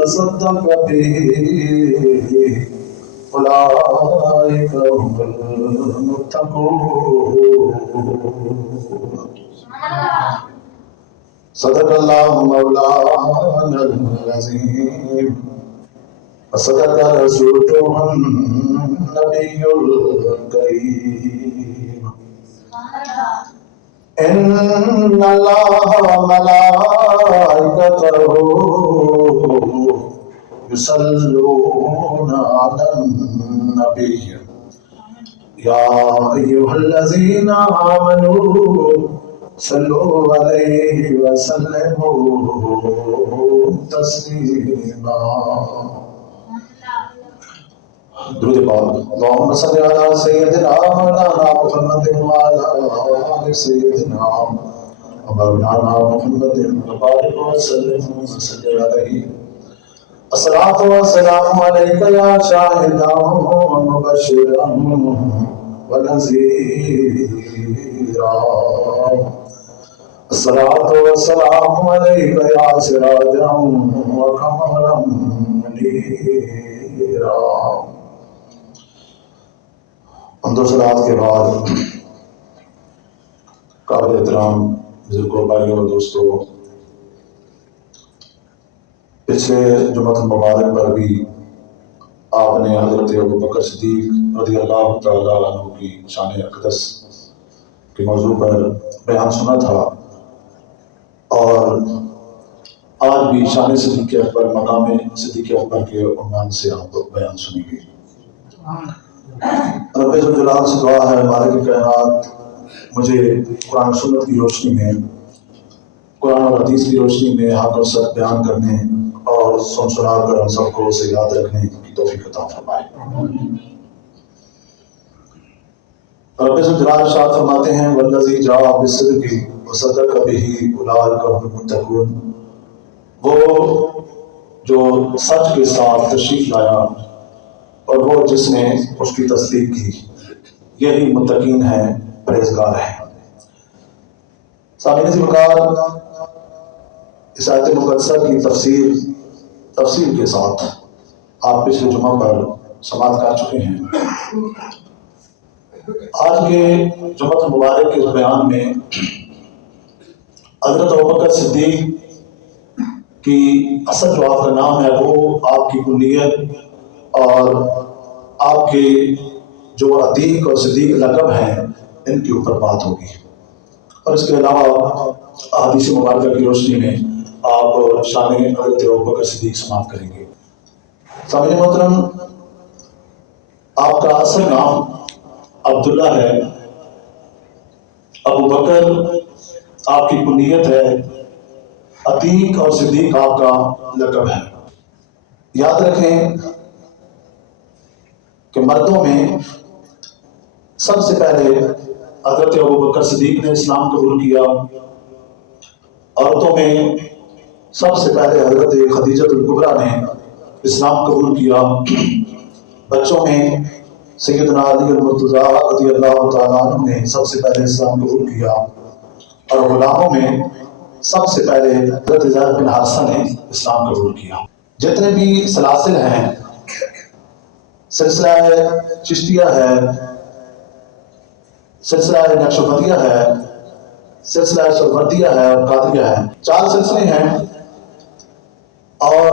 تصدق به أولئك هم المتقون. صدق الله مولانا العظيم وصدق رسوله النبي الكريم. إن الله وملائكته يصلون على النبي يا أيها الذين آمنوا صلوا عليه وسلموا تسليما. درود پاک. اللهم صل على سيدنا مولانا محمد وعلى آل سيدنا مولانا محمد وبارك وسلم عليه. الصلاة والسلام عليك يا شاهدا ومبشرا ونذيرا. الصلاة والسلام عليك يا سراجا وقمرا منيرا. حمد و صلوات کے بعد قابل احترام بزرگوں، بھائیوں اور دوستوں، پچھلے جمعۃ المبارک پر بھی آپ نے حضرت ابوبکر صدیق رضی اللہ تعالیٰ عنہ کی شان اقدس کے موضوع پر بیان سنا تھا، اور آج بھی شان صدیق اکبر، مقام صدیق اکبر کے عنوان سے آپ بیان سنیں گے. رب ذوالجلال سے دعا ہے مالک کائنات مجھے قرآن سنت کی روشنی میں، قرآن اور حدیث کی روشنی میں حق اور سچ بیان کرنے اور سن سنا کر ہم سب کو اسے یاد رکھنے کی توفیق عطا فرمائے. رب ذوالجلال ارشاد فرماتے ہیں والذی جاء بالصدق وصدق به اولئک هم المتقون. وہ جو سچ کے ساتھ تشریف لایا اور وہ جس نے اس کی تصدیق کی، یہی متقین ہیں، پرہیزگار ہیں. سامعین وقار، اس آیت مقدسہ کی تفصیل کے ساتھ آپ پچھلے جمعہ پر سماعت کر چکے ہیں. آج کے جمعہ مبارک کے بیان میں حضرت ابوبکر صدیق کی اصل جو آپ کا نام ہے، وہ آپ کی کنیت اور آپ کے جو عتیق اور صدیق لقب ہیں، ان کے اوپر بات ہوگی، اور اس کے علاوہ احادیث مبارکہ کی روشنی میں آپ شان حضرت ابوبکر صدیق سماعت کریں گے. سامعین محترم، آپ کا اصل نام عبداللہ ہے، ابوبکر آپ کی کنیت ہے، عتیق اور صدیق آپ کا لقب ہے. یاد رکھیں کہ مردوں میں سب سے پہلے حضرت ابوبکر صدیق نے اسلام قبول کیا، عورتوں میں سب سے پہلے حضرت خدیجہ الکبریٰ نے اسلام قبول کیا، بچوں میں سیدنا علی المرتضیٰ رضی اللہ تعالیٰ عنہ نے سب سے پہلے اسلام قبول کیا، اور غلاموں میں سب سے پہلے حضرت زید بن حارثہ نے اسلام قبول کیا. جتنے بھی سلاسل ہیں، سلسلہ چشتیہ ہے، سلسلہ نقشبندیہ ہے، سلسلہ سہروردیہ ہے اور قادریہ ہے، 4 سلسلے ہیں، اور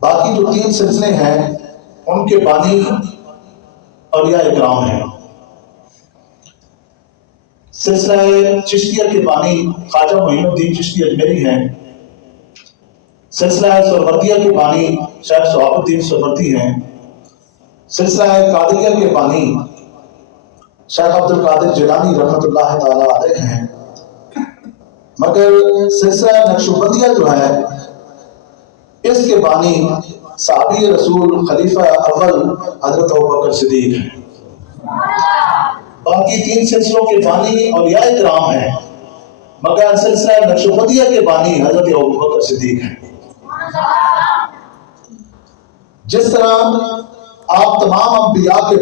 باقی جو 3 سلسلے ہیں ان کے بانی اولیاء اکرام ہیں. سلسلہ چشتیہ کے بانی خواجہ معین الدین چشتی اجمیری ہیں، سلسلہ سہروردیہ کے بانی شیخ صحاب الدین سہروردی ہیں، سلسلہ قادریہ کے بانی شیخ عبد القادر جیلانی رحمۃ اللہ تعالی علیہ ہیں. مگر سلسلہ نقشبندیہ جو ہے، اس کے بانی صحابی رسول خلیفہ اول حضرت ابوبکر صدیق ہیں. باقی 3 سلسلوں کے بانی اولیاء کرام ہیں، مگر سلسلہ نقشبندیہ کے بانی حضرت ابوبکر صدیق ہیں. جس طرح آپ تمام انبیاء کے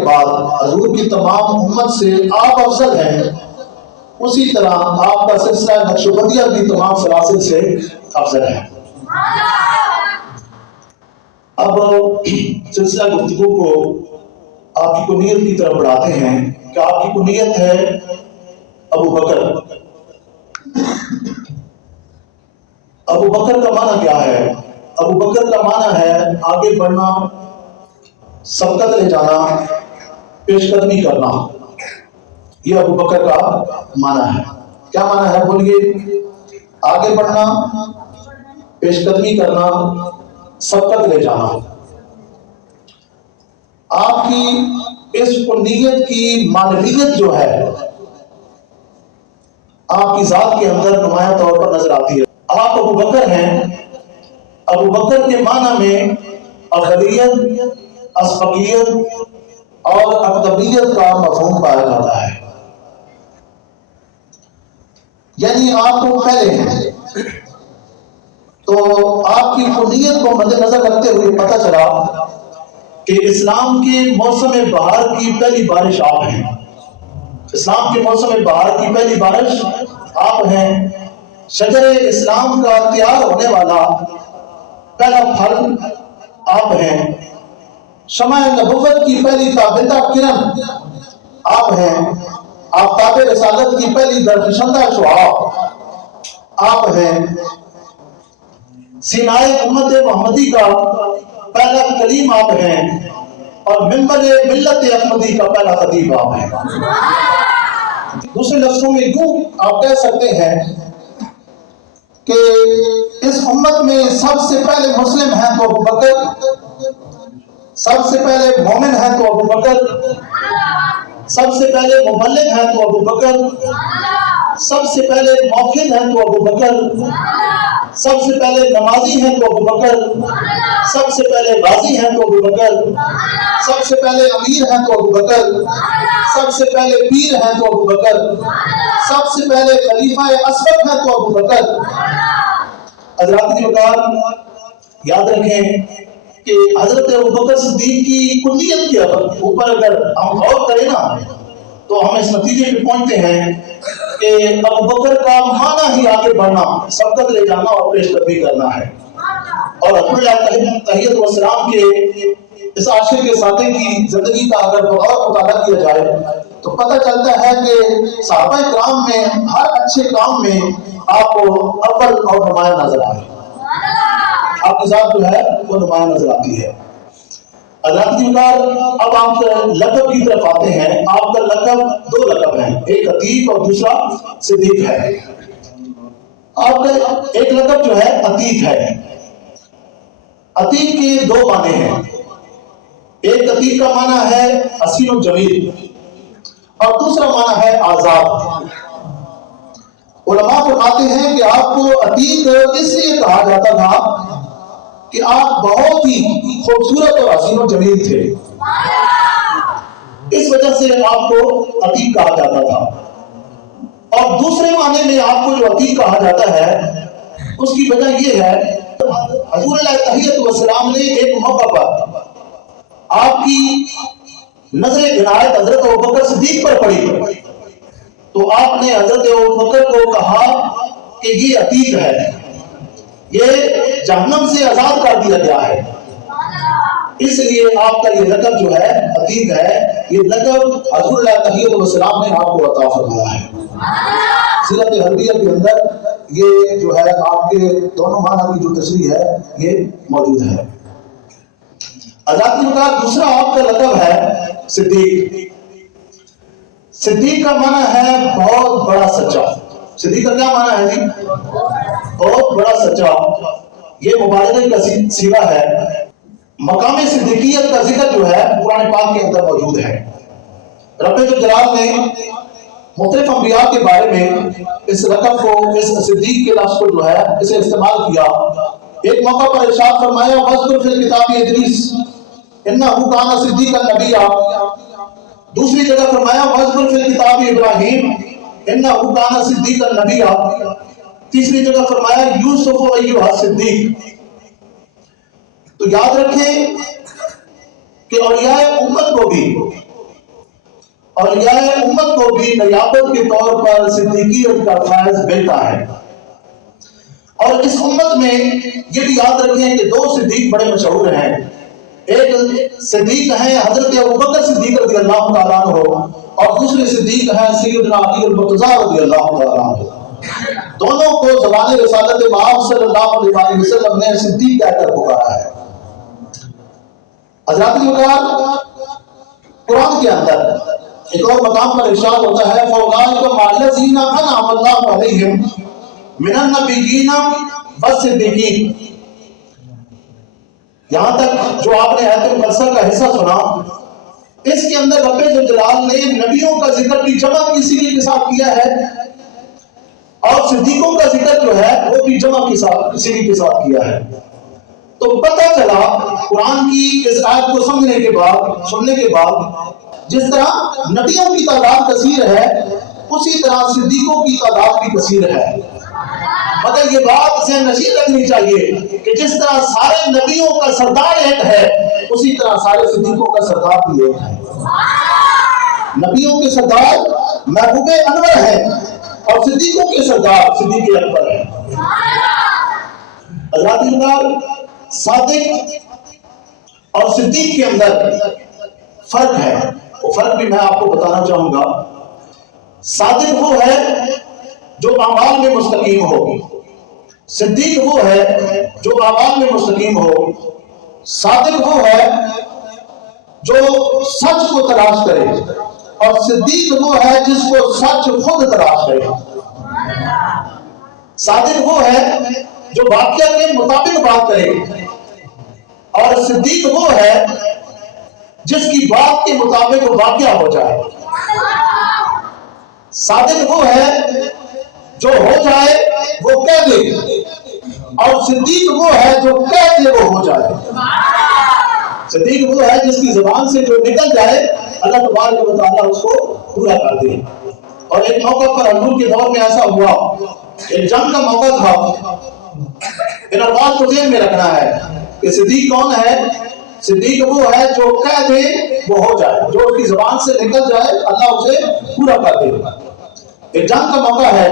بعد حضور کی تمام امت سے آپ افضل ہیں، اسی طرح آپ کا سلسلہ نقشبندیہ بھی تمام سلاسل سے افضل ہے۔ اب سلسلہ گفتگو کو آپ کی کنیت کی طرف بڑھاتے ہیں کہ آپ کی کنیت ہے ابو بکر۔ ابو بکر کا معنی کیا ہے؟ ابو بکر کا معنی ہے آگے بڑھنا، سبقت لے جانا، پیش قدمی کرنا۔ یہ ابو بکر کا معنی ہے۔ کیا معنی ہے بولیے؟ آگے بڑھنا، پیش قدمی کرنا، سبقت لے جانا۔ آپ کی اس کنیت کی معنویت جو ہے آپ کی ذات کے اندر نمایاں طور پر نظر آتی ہے۔ آپ ابو بکر ہیں، ابو بکر کے معنی میں افضلیت، اسبقیت اور اقدمیت کا مفہوم پایا جاتا ہے، یعنی آپ کو پہلے ہیں۔ تو آپ کی کنیت کو مد نظر رکھتے ہوئے پتہ چلا کہ اسلام کے موسم بہار کی پہلی بارش آپ ہیں۔ اسلام کے موسم بہار کی پہلی بارش آپ ہیں۔ شجر اسلام کا تیار ہونے والا پہلا پھل آپ ہیں۔ شمع نبوت کی پہلی تابندہ کرن آپ ہیں۔ آفتاب رسالت کی پہلی درخشندہ شعاع آپ ہیں۔ سینائے امت محمدی کا پہلا کلیم آپ ہیں، اور منبر ملت احمدی کا پہلا خطیب آپ ہیں۔ دوسرے لفظوں میں یوں آپ کہہ سکتے ہیں کہ اس امت میں سب سے پہلے مسلم ہیں تو ابو بکر، سب سے پہلے مومن ہیں تو ابو بکر، سب سے پہلے مبلغ ہیں تو ابو بکر، سب سے پہلے موقد ہیں تو ابو بکر، سب سے پہلے نمازی ہیں تو ابو بکر، سب سے پہلے غازی ہیں تو ابو بکر، سب سے پہلے امیر ہیں تو ابو بکر، سب سے پہلے پیر ہیں تو ابو بکر، سب سے پہلے خلیفہ اسود ہیں تو ابو بکر۔ حضرات کی وقار یاد رکھیں کہ حضرت ابو بکر صدیق کی کنیت کے اوپر اگر ہم غور کریں نا تو ہم اس نتیجے پہ پہنچتے ہیں کہ ابو بکر کا معنی ہی آگے بڑھنا، سبقت لے جانا اور پیش قدمی کرنا ہے۔ اور رسول اللہ تحیت والسلام کے اس عاشق کے ساتھی کی زندگی کا اگر بغور مطالعہ کیا جائے تو پتہ چلتا ہے کہ صحابہ کرام میں ہر اچھے کام میں آپ کو اول اور نمایاں نظر آئے، آپ کی ذات جو ہے وہ نمایاں نظر آتی ہے۔ حضرات کی وقار اب آپ لقب کی طرف آتے ہیں۔ آپ کا لقب دو لقب ہیں، ایک عتیق اور دوسرا صدیق ہے۔ آپ کا ایک لقب جو ہے عتیق ہے۔ عتیق کے دو معنی ہیں، ایک عتیق کا معنی ہے حسین و جمیل اور دوسرا معنی ہے آزاد۔ علماء فرماتے ہیں کہ آپ کو عتیق اس لیے کہا جاتا تھا کہ آپ بہت ہی خوبصورت اور حسین و جمیل تھے، اس وجہ سے آپ کو عتیق کہا جاتا تھا۔ اور دوسرے معنی میں آپ کو جو عتیق کہا جاتا ہے اس کی وجہ یہ ہے حضور اللہ تحیت والسلام نے ایک موقع پر آپ کی نظر عنایت حضرت ابوبکر صدیق پر پڑی تو آپ نے حضرت ابوبکر کو کہا کہ یہ عتیق ہے، یہ جہنم سے آزاد کر دیا گیا ہے، اس لیے آپ کا یہ لقب جو ہے عتیق ہے۔ یہ لقب حضور اللہ تحیت والسلام نے آپ کو عطا فرمایا ہے۔ سیرت حربیہ کے اندر یہ جو ہے آپ کے دونوں معنی کی جو تشریح ہے یہ موجود ہے۔ حضرات کی وقار دوسرا آپ کا لقب ہے صدیق۔ صدیق کا معنی ہے بہت بڑا سچا۔ صدیق کا کیا معنی ہے جی؟ بہت بڑا سچا۔ یہ مبالغے کا صیغہ ہے۔ مقام صدیقیت کا ذکر جو ہے قرآن پاک کے اندر موجود ہے۔ رب جلال نے مختلف انبیاء کے بارے میں اس لقب کو، اس صدیق کے لفظ کو جو ہے اسے استعمال کیا۔ ایک موقع پر ارشاد فرمایا وَاذْكُرْ فِي الْكِتَابِ إِدْرِيسَ إِنَّهُ كَانَ صِدِّيقًا نَبِيًّا۔ دوسری جگہ فرمایا وَاذْكُرْ فِي الْكِتَابِ إِبْرَاهِيمَ إِنَّهُ كَانَ صِدِّيقًا نَبِيًّا۔ تیسری جگہ فرمایا یوسف ایھا الصدیق۔ تو یاد رکھیں کہ اولیاء امت کو بھی اور یہ امت کو بھی نیابت کے طور پر صدیقیت کا فیض ملتا ہے۔ اور اس امت میں یہ بھی یاد رکھیں کہ دو صدیق بڑے مشہور ہیں، ایک صدیق ہیں حضرت ابوبکر صدیق رضی اللہ تعالیٰ عنہ، اور دوسرے صدیق ہیں سیدنا علی المرتضیٰ رضی اللہ تعالیٰ عنہ۔ دونوں کو زبان رسالت مآب صلی اللہ علیہ وسلم نے صدیق کہہ کر پکارا ہے۔ حضرات قرآن کے اندر ایک اور مقام پر ارشاد ہوتا ہے فَأُولَٰئِكَ مَعَ الَّذِينَ أَنْعَمَ اللَّهُ عَلَيْهِمْ مِنَ النَّبِيِّينَ وَالصِّدِّيقِينَ۔ یہاں تک جو آپ نے آیت المقدسہ کا حصہ سنا، اس کے اندر رب ذوالجلال نے نبیوں کا ذکر بھی جمع کی سیغے کے ساتھ کیا ہے، اور صدیقوں کا ذکر جو ہے وہ بھی جمع کی سیغے کے ساتھ کیا ہے۔ تو پتہ چلا قرآن کی اس آیت کو سننے کے بعد جس طرح نبیوں کی تعداد کثیر ہے، اسی طرح صدیقوں کی تعداد بھی کثیر ہے۔ مگر یہ بات ذہن نشین رکھنی چاہیے کہ جس طرح سارے نبیوں کا سردار ایک ہے، اسی طرح سارے صدیقوں کا سردار بھی ایک ہے۔ نبیوں کے سردار محبوب انور ہیں، اور صدیقوں کے سردار صدیق اکبر ہیں۔ صادق اور صدیق کے اندر فرق ہے، وہ فرق بھی میں آپ کو بتانا چاہوں گا۔ صادق وہ ہے جو اعمال میں مستقیم ہو، صدیق وہ ہے جو اعمال میں مستقیم ہو۔ صادق وہ ہے جو سچ کو تلاش کرے، اور صدیق وہ ہے جس کو سچ خود تلاش کرے۔ صادق وہ ہے جو واقعہ کے مطابق بات کرے، اور صدیق وہ ہے جس کی بات کے مطابق واقعہ ہو جائے۔ صادق وہ ہے جو ہو جائے وہ کہہ دے، اور صدیق وہ ہے جو کہہ دے وہ ہو جائے۔ صدیق وہ ہے جس کی زبان سے جو نکل جائے اللہ تبارک و تعالیٰ اس کو پورا کر دے۔ اور ایک موقع پر حضور کے دور میں ایسا ہوا، ایک جنگ کا موقع تھا۔ ان الفاظ کو ذہن میں رکھنا ہے کہ صدیق کون ہے؟ صدیق وہ ہے جو کہہ دے وہ ہو جائے، جو اس کی زبان سے نکل جائے اللہ اسے پورا کر دے۔ ایک جنگ کا موقع ہے،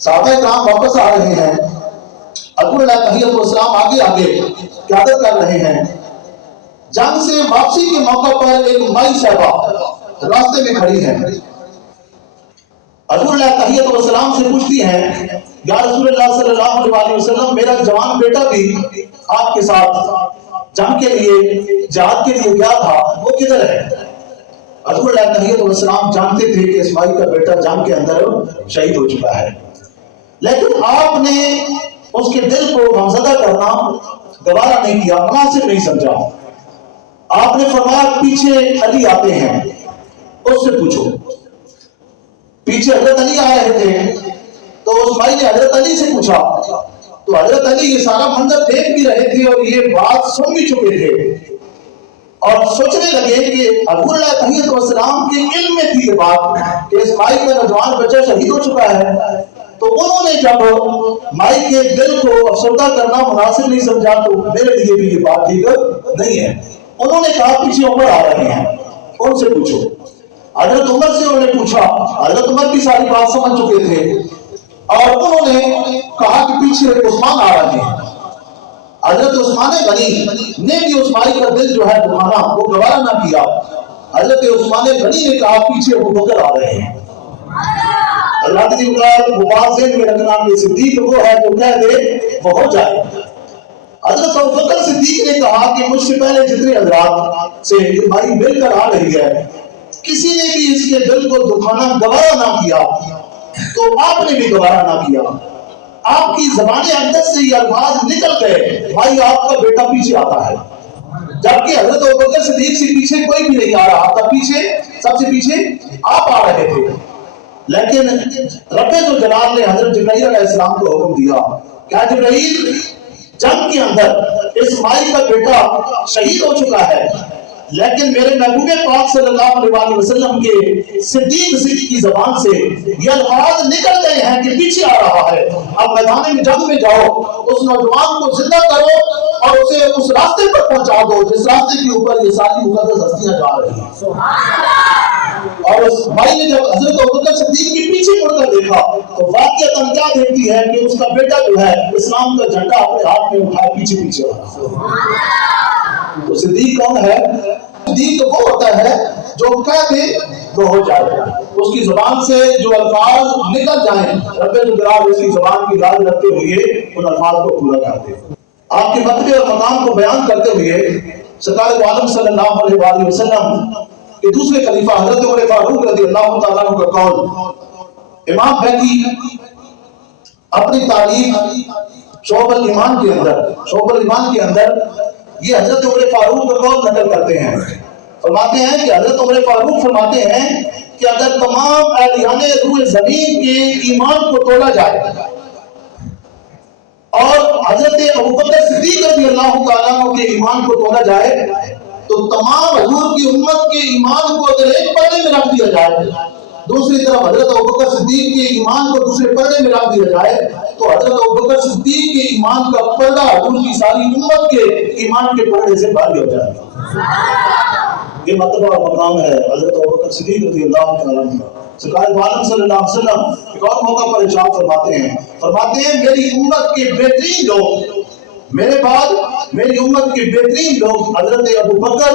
صحابہ کرام واپس آ رہے ہیں، حضور علیہ تحیۃ والسلام آگے قیادت کر رہے ہیں۔ جنگ سے واپسی کے موقع پر ایک مائی صاحبہ راستے میں کھڑی ہے، حضور علیہ تحیۃ والسلام سے پوچھتی ہیں یا رسول اللہ صلی اللہ علیہ وسلم، میرا جوان بیٹا بھی آپ کے ساتھ جنگ کے لیے جہاد کے لیے گیا تھا، وہ کدھر ہے؟ حضور علیہ تحیۃ والسلام جانتے تھے کہ اسماعیل کا بیٹا جنگ کے اندر شہید ہو چکا ہے، لیکن آپ نے اس کے دل کو غمزدہ کرنا گوارا نہیں کیا، مناسب نہیں سمجھا۔ آپ نے فرمایا پیچھے علی آتے ہیں، اس سے پوچھو۔ پیچھے حضرت علی آ رہے تھے تو اسماعیل نے حضرت علی سے پوچھا، تو حضرت علی یہ سارا منظر دیکھ بھی رہے تھے اور یہ بات سن بھی چکے تھے، اور سوچنے لگے کہ حضور علیہ تحیۃ والسلام کے علم میں تھی یہ بات کہ اسماعیل کا نوجوان بچہ شہید ہو چکا ہے۔ تو انہوں نے جب مائی کے دل کو افسردہ کرنا مناسب نہیں سمجھا تو میرے لیے بھی یہ بات ٹھیک نہیں ہے۔ انہوں نے کہا پیچھے عمر آ رہے ہیں، ان سے پوچھو۔ حضرت عمر سے انہوں نے پوچھا، حضرت عمر کی ساری بات سمجھ چکے تھے، اور انہوں نے کہا کہ پیچھے عثمان آ رہے ہیں۔ حضرت عثمان غنی نے بھی اسماعیل کا دل جو ہے دکھانا وہ گوارا نہ کیا۔ حضرت عثمان غنی نے کہا پیچھے ابو بکر آ رہے ہیں۔ اللہ کی مبارک میں رکھنا کہ صدیق وہ ہے جو کہہ دے وہ ہو جائے۔ حضرت ابوبکر صدیق نے کہا کہ مجھ سے پہلے جتنے حضرات سے ہماری مل کر آ رہی ہے، کسی نے بھی اس کے دل کو دکھانا گوارا نہ کیا، تو آپ نے بھی گوارا نہ کیا۔ آپ کی زبان اقدس سے یہ الفاظ نکل گئے، بھائی آپ کا بیٹا پیچھے آتا ہے، جبکہ حضرت ابوبکر صدیق سے پیچھے کوئی بھی نہیں آ رہا تھا، پیچھے سب سے پیچھے آپ آ رہے تھے۔ لیکن رب ذوالجلال نے حضرت جبرائیل علیہ السلام کو حکم دیا کہ جبرائیل جنگ کے اندر اسماعیل کا بیٹا شہید ہو چکا ہے، لیکن میرے محبوب پاک صلی اللہ علیہ وسلم کے صدیق کی زبان سے یہ الفاظ نکل گئے ہیں کہ پیچھے آ رہا ہے، اب میدان میں جنگ میں جاؤ، اس نوجوان کو زندہ کرو اور اسے اس راستے پر پہنچا دو جس راستے کے اوپر یہ ساری مقدس ہستیاں جا رہی ہیں۔ اور اس بھائی نے جب حضرت ابوبکر صدیق کے پیچھے مڑ کر دیکھا تو واقعتاً کیا دیکھتی ہے کہ اس کا بیٹا جو ہے اسلام کا جھنڈا اپنے ہاتھ میں اٹھائے پیچھے پیچھے آ رہا۔ تو صدیق کون ہے؟ صدیق وہ ہوتا ہے جو کہہ دے تو ہو جائے، اس کی زبان سے جو الفاظ نکل جائیں رب جلال اس کی زبان کی لاج رکھتے ہوئے ان الفاظ کو پورا کرتے۔ آپ کے مرتبے اور مقام کو بیان کرتے ہوئے سرکار عالم صلی اللہ علیہ وسلم کہ دوسرے خلیفہ حضرت عمر فاروق رضی اللہ تعالیٰ عنہ کا قول، امام بہقی اپنی تاریخ شعب الایمان کے اندر یہ حضرت عمر فاروق کا قول نقل کرتے ہیں، فرماتے ہیں کہ حضرت عمر فاروق فرماتے ہیں کہ اگر تمام اہلیان روح زمین کے ایمان کو تولا جائے اور حضرت ابوبکر صدیق رضی اللہ تعالیٰ عنہ کے ایمان کو تولا جائے تو تمام حضور کی امت کے ایمان کو اگر ایک پردے میں رکھ دیا جائے، دوسری طرف حضرت ابوبکر صدیق کے ایمان کو دوسرے پردے میں رکھ دیا جائے تو حضرت ابوبکر صدیق کے ایمان کا پردہ حضور کی ساری امت کے ایمان کے پردے سے بھاری ہو جائے گا۔ یہ مرتبہ اور مقام ہے حضرت ابوبکر صدیق رضی اللہ تعالیٰ عنہ۔ سرکار عالم صلی اللہ علیہ وسلم ایک اور موقع پر ارشاد فرماتے ہیں میری امت کے بہترین لوگ، میرے بعد میری امت کے بہترین لوگ حضرت ابوبکر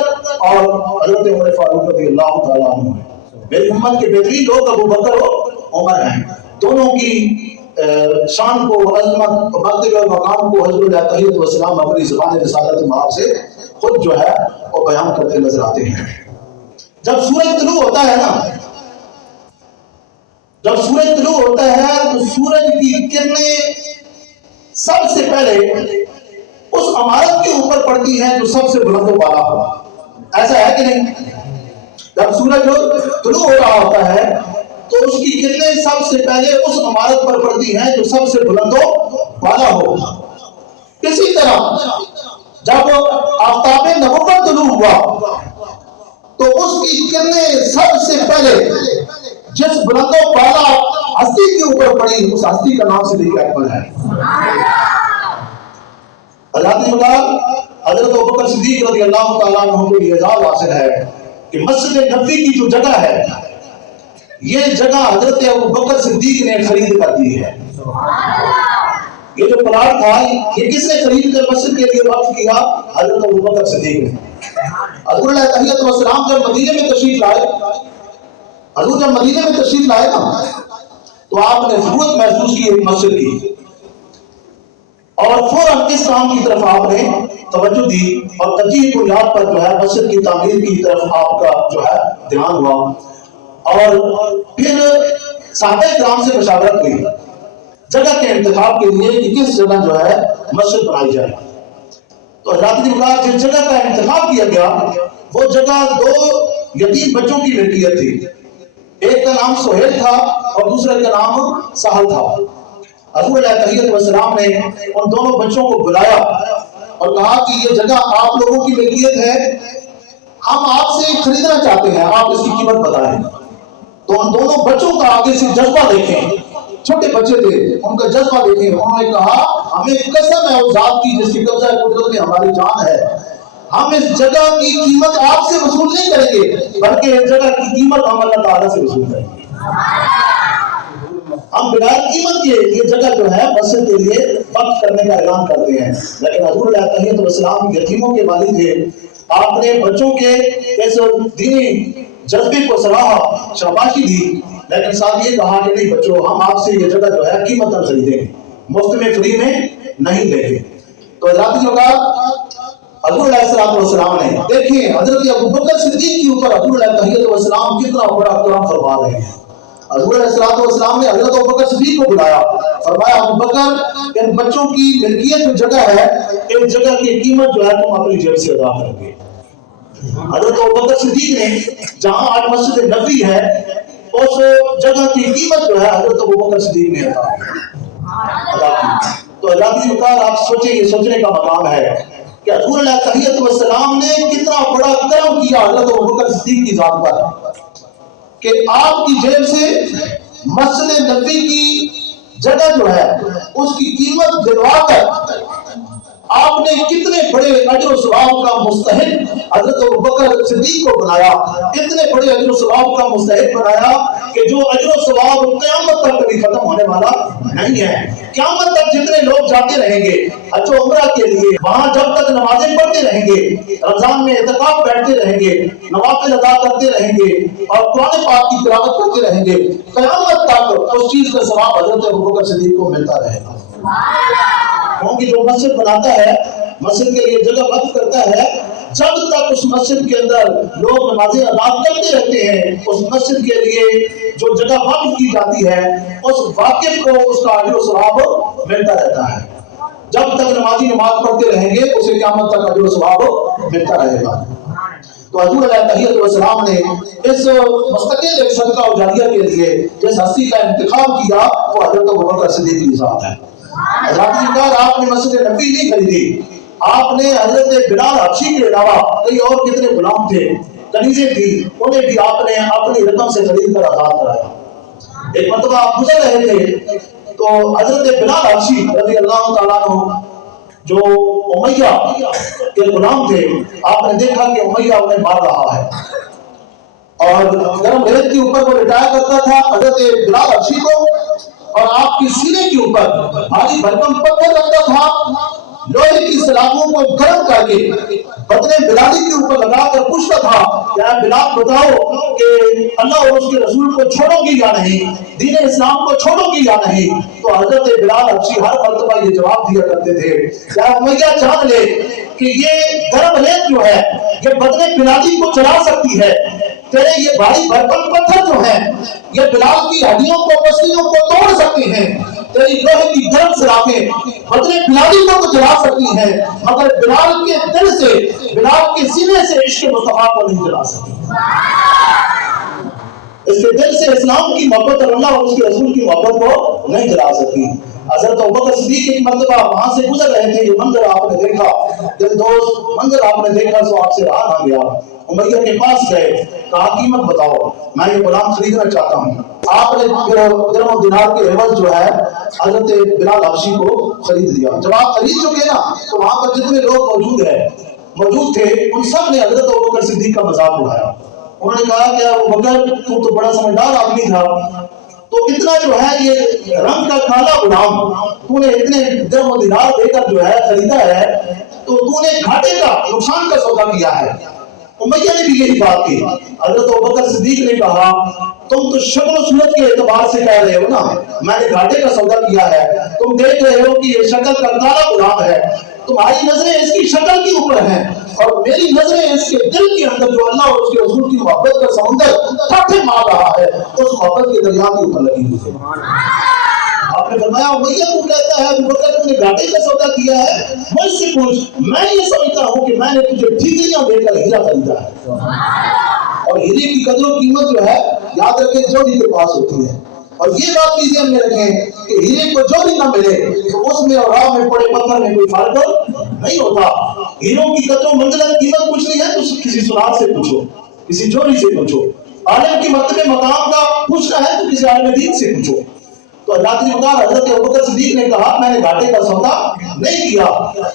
اور حضرت عمر فاروق رضی اللہ تعالیٰ عنہ ہیں۔ میری امت کے بہترین لوگ ابوبکر اور عمر ہیں، دونوں کی شان کو، عظمت، مرتبہ اور مقام کو حضرت علیہ تحیت والسلام اپنی زبان رسالت مآب سے خود جو ہے وہ بیان کرتے نظر آتے ہیں۔ جب سورج طلوع ہوتا ہے تو سورج کی کرنیں سب سے پہلے اس عمارت کے اوپر پڑتی ہیں جو سب سے بلند و بالا ہو، ایسا ہے کہ نہیں؟ جب سورج طلوع ہو رہا ہوتا ہے تو اس کی کرنیں سب سے پہلے اس عمارت پر پڑتی ہیں جو سب سے بلند و بالا ہو۔ اسی طرح جب آفتاب نبوت طلوع ہوا تو اس کی کرنیں سب سے پہلے جس بلند و بالا ہستی کے اوپر پڑی اس ہستی کا نام صدیق اکبر ہے۔ حضرت ابوبکر صدیق رضی اللہ تعالیٰ عنہ کو یہ اعزاز حاصل ہے کہ مسجد نبوی کی جو جگہ ہے یہ جگہ حضرت ابوبکر صدیق نے خرید کر دی ہے۔ یہ جو پلاٹ تھا یہ کس نے خرید کر مسجد کے لیے وقف کیا؟ حضرت ابوبکر صدیق نے۔ حضور علیہ تحیت والسلام جب مدینے میں تشریف لائے نا تو آپ نے ضرورت محسوس کی ایک مسجد کی اور فوراً اس کام کی طرف آپ نے توجہ دی اور قطعی بنیاد پر جو ہے مسجد کی تعمیر کی طرف آپ کا جو ہے دھیان ہوا اور پھر صحابہ کرام سے مشاورت ہوئی جگہ کے انتخاب کے لیے کہ کس جگہ جو ہے مسجد بنائی جائے۔ تو حضرات نے کہا جس جگہ کا انتخاب کیا گیا وہ جگہ 2 یتیم بچوں کی ملکیت تھی، ایک کا نام سہیل تھا اور دوسرے کا نام سہل تھا۔ حضور علیہ تحیت والسلام نے ان دونوں بچوں کو بلایا اور کہا کہ یہ جگہ آپ لوگوں کی ملکیت ہے، ہم آپ سے خریدنا چاہتے ہیں، آپ اس کی قیمت بتائیں۔ تو ان دونوں بچوں کا آگے سے جذبہ دیکھیں، چھوٹے بچے تھے، ان کا جذبہ دیکھیں۔ انہوں نے کہا ہمیں قسم ہے اس ذات کی جس کی قبضہ قدرت میں ہماری جان ہے، ہم اس جگہ کی قیمت آپ سے وصول نہیں کریں گے بلکہ اس جگہ کی قیمت ہم اللہ تعالیٰ سے وصول کریں گے۔ ہم بغیر قیمت کے یہ جگہ جو ہے مسجد کے لیے وقف کرنے کا اعلان کرتے ہیں۔ لیکن حضور علیہ تحیت والسلام یتیموں کے والد تھے، آپ نے بچوں کے اس دینی جذبے کو سراہا، شاباشی دی، لیکن ساتھ یہ کہا کہ نہیں بچوں ہم آپ سے یہ جگہ جو ہے قیمت نہ خریدیں گے، مفت میں فری میں نہیں دیں گے۔ تو حضرات نے کہا حضور علیہ السلام نے دیکھیں حضرت ابوبکر صدیق کے اوپر حضور علیہ تحیت والسلام کتنا بڑا کرم فرما رہے ہیں۔ حضور علیہ السلام نے حضرت ابوبکر صدیق کو بلایا، فرمایا ابوبکر ان بچوں کی ملکیت جو جگہ ہے اس جگہ کی قیمت جو ہے تم اپنی جیب سے ادا کرو گے۔ حضرت ابوبکر صدیق نے جہاں آج مسجد نبوی ہے اس جگہ کی قیمت جو ہے حضرت ابوبکر صدیق نے ادا کی۔ تو حضرات کی آپ سوچیں، یہ سوچنے کا مقام ہے کہ حضور علیہ الصلوۃ والسلام نے کتنا بڑا کرم کیا حضرت ابوبکر صدیق کی ذات پر کہ آپ کی جیب سے مسجد نبوی کی جگہ جو ہے اس کی قیمت دلوا کر آپ نے کتنے بڑے اجر و ثواب کا مستحق حضرت ابوبکر صدیق کو بنایا، اتنے بڑے اجر و ثواب کا مستحق بنایا کہ جو اجر و ثواب قیامت تک کبھی ختم ہونے والا نہیں ہے۔ قیامت تک جتنے لوگ جاتے رہیں گے حج و عمرہ کے لیے، وہاں جب تک نمازیں پڑھتے رہیں گے، رمضان میں اعتکاف بیٹھتے رہیں گے، نوافل ادا کرتے رہیں گے اور قرآن پاک کی تلاوت کرتے رہیں گے، قیامت تک اس چیز کا ثواب حضرت ابوبکر صدیق کو ملتا رہے گا۔ کیونکہ جو مسجد بناتا ہے، مسجد کے لیے جگہ وقف کرتا ہے، جب تک اس مسجد کے اندر لوگ نمازیں ادا کرتے رہتے ہیں، اس مسجد کے لیے جو جگہ وقف کی جاتی ہے اس واقف کو اس کا اجر و ثواب ملتا رہتا ہے۔ جب تک نمازی نماز پڑھتے رہیں گے اسے قیامت تک اجر و ثواب ملتا رہے گا۔ تو حضور علیہ الصلوۃ والسلام نے اس مستقل ایک صدقہ و جاریہ کے لیے جس ہستی کا انتخاب کیا وہ حضرت ابوبکر صدیق کی ذات ہے۔ حضرت آپ نے مسجد نبوی نہیں خریدی، آپ نے حضرت بلال حبشی کے علاوہ کئی اور کتنے غلام تھے، کنیزیں تھی، انہیں بھی آپ نے اپنی رقم سے خرید کر آزاد کرایا۔ ایک مرتبہ آپ گزر رہے تھے تو حضرت بلال حبشی رضی اللہ تعالیٰ عنہ جو امیہ کے غلام تھے، آپ نے دیکھا کہ امیہ انہیں مار رہا ہے اور گرم ریت کے اوپر وہ لٹایا کرتا تھا حضرت بلال حبشی کو، اور آپ کی سینے کے اوپر بھاری بھرکم پتھر رکھتا تھا، لوہے کی سلاخوں کو گرم کر کے بدن بلالی کے اوپر لگا کر پوچھتا تھا کہ بلال بتاؤ کہ اللہ اور اس کے رسول کو چھوڑو گی یا نہیں، دین اسلام کو چھوڑو گی یا نہیں؟ تو حضرت بلال حبشی ہر مرتبہ یہ جواب دیا کرتے تھے کہ امیہ جان لے کہ یہ گرم ریت جو ہے یہ بدن بلالی کو جلا سکتی ہے، تیرے یہ بھاری بھرکم پتھر جو ہیں یہ بلال کی ہڈیوں کو پسلیوں کو توڑ سکتے ہیں، تیری لوہے کی گرم سلاخیں بدن بلالی کو جلا سکتی ہیں، مگر بلال کے دل سے، بلال کے سینے سے عشق مصطفیٰ کو نہیں جلا سکتی۔ اس کے دل سے اسلام کی محبت اور اللہ اور اس کے رسول کی محبت کو نہیں جلا سکتی۔ حضرت ابوبکر صدیق ایک مرتبہ وہاں سے گزر رہے تھے، یہ منظر آپ نے دیکھا، دل دوست منظر آپ نے دیکھا تو آپ سے رہا نہ گیا، امیہ کے پاس گئے، کہا قیمت بتاؤ، میں یہ غلام خریدنا چاہتا ہوں۔ آپ نے درہم و دینار کے عوض جو ہے حضرت بلال حبشی کو خرید لیا۔ جب آپ خرید چکے نا تو وہاں پر جتنے لوگ موجود تھے ان سب نے حضرت ابوبکر صدیق کا مذاق اڑایا۔ انہوں نے کہا کہ ابوبکر تو بڑا سمجھدار آدمی تھا، تو اتنا جو ہے یہ رنگ کا کالا غلام تو نے اتنے درہم و دینار دے کر جو ہے خریدا ہے، تو تو نے گھاٹے کا، نقصان کا سودا کیا ہے۔ امیہ نے بھی یہی بات کی۔ حضرت ابوبکر صدیق نے کہا تم تو شکل و صورت کے اعتبار سے کہہ رہے ہو نا، میں نے گھاٹے کا سودا کیا ہے، تم دیکھ رہے ہو کہ یہ شکل کا کالا غلام ہے، تمہاری نظریں اس کی شکل کے اوپر ہیں اور میری نظریں اس کے دل کے اندر جو اللہ اور اس کے رسول کی محبت کا سمندر تھپڑے مار رہا ہے اس محبت کے دریا کے اوپر لگی ہوئی ہے۔ آپ نے فرمایا امیہ تو کہتا ہے ابوبکر تم نے گھاٹے کا سودا کیا ہے، مجھ سے پوچھ، میں یہ سمجھتا ہوں کہ میں نے تجھے ٹھیکریاں دے کر ہیرا خریدا ہے، اور ہیرے کی قدر و قیمت جو ہے یاد رکھیں جوہری کے پاس ہوتی ہے، اور یہ بات بھی ذہن میں رکھیں کہ ہیرے کو جوہری نہ ملے تو اس میں اور راہ میں پڑے پتھر میں کوئی فرق نہیں ہوتا۔ ہیروں کی قدر و منزلت قیمت کچھ نہیں ہے تو کسی سنار سے پوچھو، کسی جوہری سے پوچھو، عالم کی مرتبے مقام کا پوچھنا ہے تو کسی عالم دین سے پوچھو۔ تو اللہ کی مقدار حضرت ابوبکر صدیق نے کہا میں نے گھاٹے کا سودا نہیں کیا،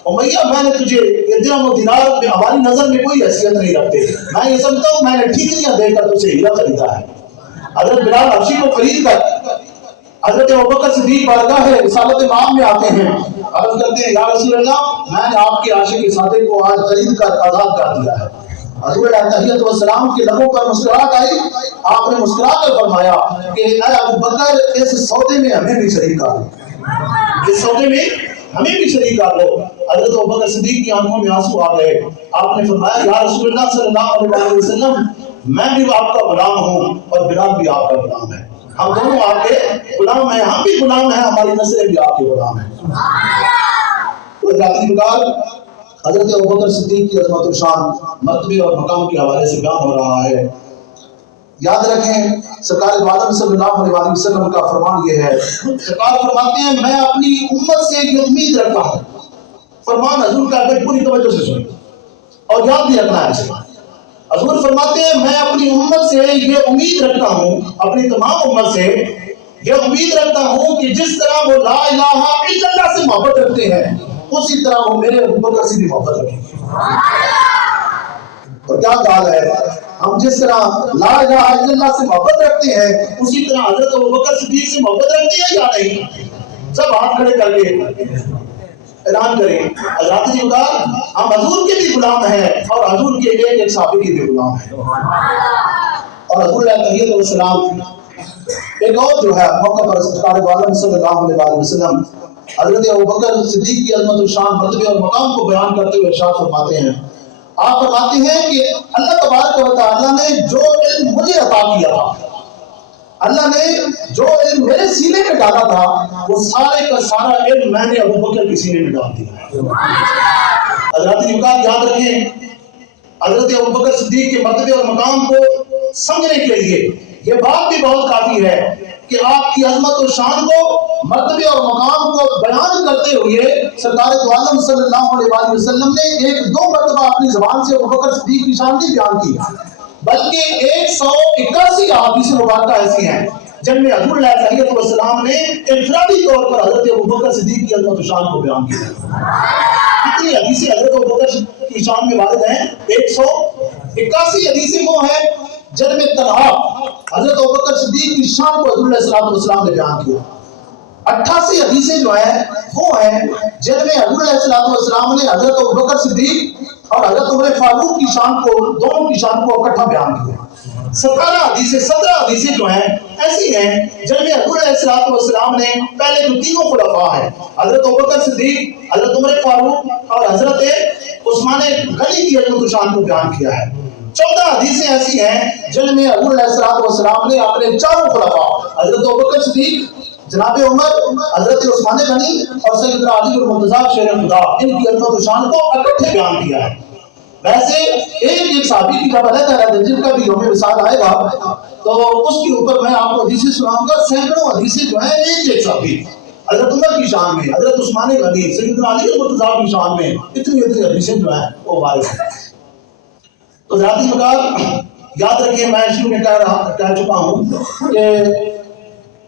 امیہ میں نے تجھے یہ درہم و دینار میں ہماری نظر میں کوئی حیثیت نہیں رکھتے، میں یہ سمجھتا ہوں میں نے ٹھیکریاں دے کر تجھے ہیرا خریدا ہے۔ حضرت بلال حبشی کو خرید کر حضرت ابوبکر صدیق بارگاہ رسالت مآب میں آتے ہیں، عرض کرتے ہیں یا رسول اللہ میں نے آپ کے عاشق صادق کو آج خرید کر آزاد کر دیا ہے۔ حضور علیہ الصلوۃ والسلام کے لبوں پر مسکراہٹ آئی، آپ نے مسکرا کر فرمایا کہ اے ابوبکر اس سودے میں ہمیں بھی شریک کر لو، اس سودے میں ہمیں بھی شریک کر لو۔ حضرت ابوبکر صدیق کی آنکھوں میں آنسو آ گئے، آپ نے فرمایا یا رسول اللہ صلی اللہ علیہ وسلم میں بھی آپ کا غلام ہوں اور بلال بھی آپ کا غلام ہے، ہم دونوں آپ کے غلام ہیں، ہم بھی غلام ہیں، ہماری نسلیں بھی آپ کے غلام ہیں۔ تو ذاتی بغار حضرت ابوبکر صدیق کی عظمت و شان مرتبے اور مقام کے حوالے سے بیان ہو رہا ہے۔ یاد رکھیں سرکار دو عالم صلی اللہ علیہ وسلم کا فرمان یہ ہے، سرکار فرماتے ہیں میں اپنی امت سے یہ امید رکھتا ہوں، فرمان حضور کا ہے، پوری توجہ سے سنیں اور یاد بھی رکھنا ہے اسے۔ حضور فرماتے ہیں میں اپنی امت سے یہ امید رکھتا ہوں، اپنی تمام امت سے یہ امید رکھتا ہوں کہ جس طرح وہ لا الہ الا اللہ سے محبت رکھتے ہیں اسی طرح وہ میرے ابو بکر سے بھی محبت رکھیں گے۔ اور کیا حال ہے، ہم جس طرح لا الہ الا اللہ سے محبت رکھتے ہیں اسی طرح حضرت ابو بکر صدیق سے محبت رکھتے ہیں یا نہیں؟ سب ہاتھ کھڑے کر کے اعلان کریں حضرات جی ادار ہم حضور کے بھی غلام ہیں اور حضور کے ایک صحابی کے بھی غلام ہیں۔ اور حضور علیہ السلام ایک اور جو ہے موقع پر سرکار دو عالم صلی اللہ علیہ وسلم حضرت ابوبکر صدیق کی عظمت و شان، مرتبے اور مقام کو بیان کرتے ہوئے ارشاد فرماتے ہیں، آپ فرماتے ہیں کہ اللہ تبارک و تعالیٰ نے جو علم مجھے عطا کیا تھا، اللہ نے جو علم میرے سینے میں ڈالا تھا وہ سارے کا سارا علم میں نے ابوبکر کے سینے میں ڈال دیا۔ حضرات نکات یاد رکھیں، حضرت ابوبکر صدیق کے مرتبے اور مقام کو سمجھنے کے لیے یہ بات بھی بہت کافی ہے کہ آپ کی عظمت و شان کو، مرتبے اور مقام کو بیان کرتے ہوئے سرکار دو عالم صلی اللہ علیہ وسلم نے ایک دو مرتبہ اپنی زبان سے ابوبکر صدیق کی شان نہیں بیان کی، بلکہ 181 احادیث مبارکہ ایسی ہیں جن میں حضور علیہ السلام نے انفرادی طور پر حضرت ابوبکر صدیق کی عظمت و شان کو بیان کیا۔ کتنی حدیثیں حضرت ابوبکر کی شان میں وارد ہیں؟ 181 حدیثیں وہ ہیں جن میں تنہا حضرت ابوبکر صدیق کی شان کو حضور علیہ السلام نے بیان کیا۔ 88 حدیثیں جو ہیں وہ ہیں جن میں حضور علیہ السلام نے حضرت ابوبکر صدیق اور حضرت عمر فاروق کی شان کو، دونوں کی شان کو اکٹھا بیان کیا۔ 17 حدیثیں جو ہیں ایسی ہیں جن میں حضور علیہ السلام نے پہلے جو تینوں خلفاء ہیں حضرت ابوبکر صدیق، حضرت عمر فاروق اور حضرت عثمان غنی کی عظمت و شان کو بیان کیا ہے۔ 14 حدیثیں ایسی ہیں جن میں حضور علیہ السلام نے اپنے چاروں خلفاء حضرت ابوبکر صدیق، جناب عمر، حضرت عثمان غنی اور سیدنا علی المرتضیٰ شیر خدا ان کی عظمت و شان کو اکٹھے بیان کیا ہے۔ ویسے ایک صحابی کی جب علیحدہ ہے جن کا بھی یوم وصال آئے گا تو اس کے اوپر میں آپ کو حدیثیں سناؤں گا، سینکڑوں حدیثیں جو ہیں ایک صحابی، حضرت عمر کی شان میں، حضرت عثمان غنی، سیدنا علی المرتضیٰ کی شان میں اتنی حدیثیں جو ہیں وہ وارد ہیں۔ تو ذاتی مقام یاد رکھیں، میں شروع میں کہہ چکا ہوں کہ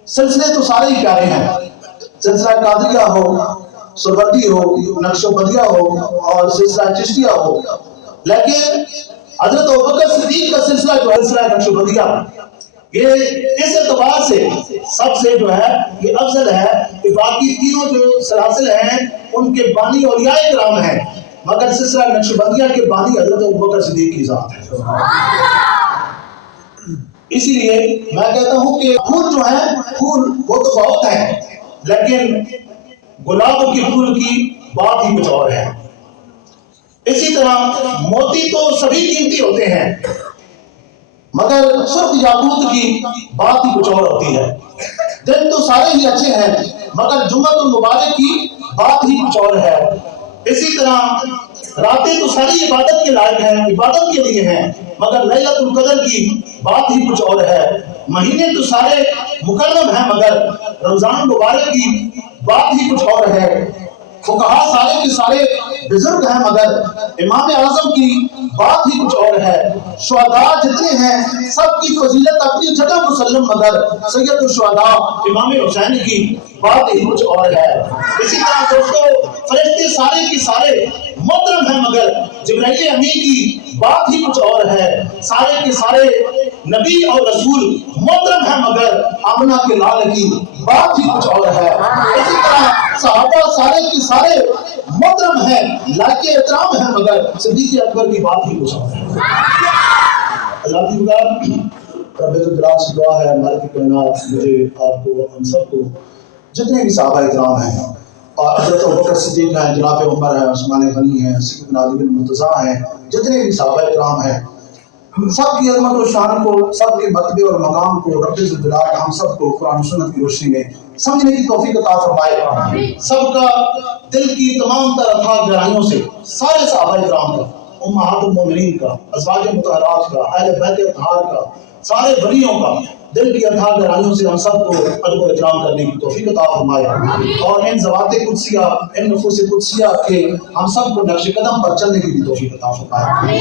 سلسلے تو سارے ہی پیارے ہیں، سلسلہ قادریہ ہو، سروردی ہو، نقش و بدیہ ہو اور سلسلہ چشتیہ ہو، لیکن حضرت ابوبکر صدیق کا سلسلہ جو ہے سلسلہ نقش و بدیہ یہ اس اعتبار سے سب سے جو ہے یہ افضل ہے کہ باقی تینوں جو سلاسل ہیں ان کے بانی اولیاء کرام ہیں، مگر سلسلہ نقش بندیہ کے بانی حضرت ابوبکر صدیق کی ذات ہے۔ اسی لیے میں کہتا ہوں کہ پھول جو ہیں پھول وہ تو بہت ہیں لیکن گلاب کی پھول کی بات ہی کچھ اور ہے۔ اسی طرح موتی تو سبھی قیمتی ہوتے ہیں مگر سرخ یاقوت کی بات ہی کچھ اور ہوتی ہے۔ دن تو سارے ہی اچھے ہیں مگر جمعۃ المبارک کی بات ہی کچھ اور ہے۔ اسی طرح راتیں تو ساری عبادت کے لائق ہیں، عبادت کے لیے ہیں، مگر لیلۃ القدر کی بات ہی کچھ اور ہے۔ مہینے تو سارے مکرم ہیں مگر رمضان مبارک کی بات ہی کچھ اور ہے۔ فقہاء سارے کے سارے بزرگ ہیں مگر امام اعظم کی بات ہی کچھ اور ہے۔ شہداء جتنے ہیں سب کی فضیلت اپنی جگہ مسلم مگر سید الشہداء امام حسین کی بات ہی کچھ اور ہے۔ اسی طرح دوستو فرشتے سارے کے سارے محترم ہیں مگر جبرائیل امین کی بات ہی کچھ اور ہے۔ سارے کے سارے نبی اور رسول محترم ہیں مگر آمنہ کے لال کی بات ہی کچھ اور ہے۔ اسی طرح صحابہ سارے کے سارے محترم ہیں، لائق احترام ہیں مگر صدیق اکبر کی بات ہی کچھ اور ہے۔ اللہ کی رب الجلال سے دعا ہے مالک کائنات مجھے آپ کو ہم سب کو جتنے بھی صحابہ اکرام ہیں اور حضرت ابوبکر صدیق ہیں، جناب عمر ہیں، عثمان غنی ہیں، سیدنا علی المرتضیٰ ہیں، جتنے بھی صحابہ اکرام ہیں سب کی عظمت و شان کو، سب کے مرتبے اور مقام کو رب الجلال ہم سب کو قرآن و سنت کی روشنی میں سمجھنے کی توفیق عطا فرمائے۔ سب کا دل کی تمام تر افاق گہرائیوں سے سارے صحابہ اکرام کا، امہات المومنین کا، ازواج مطہرات کا، اہل بیت اطہار کا، سارے ولیوں کا دل کی اتھا گہرائیوں سے ہم سب کو ادب و احترام کرنے کی توفیق عطا فرمائے، اور ان ذوات قدسیہ، ان نفوس قدسیہ کے ہم سب کو نقش قدم پر چلنے کی بھی توفیق عطا فرمائے۔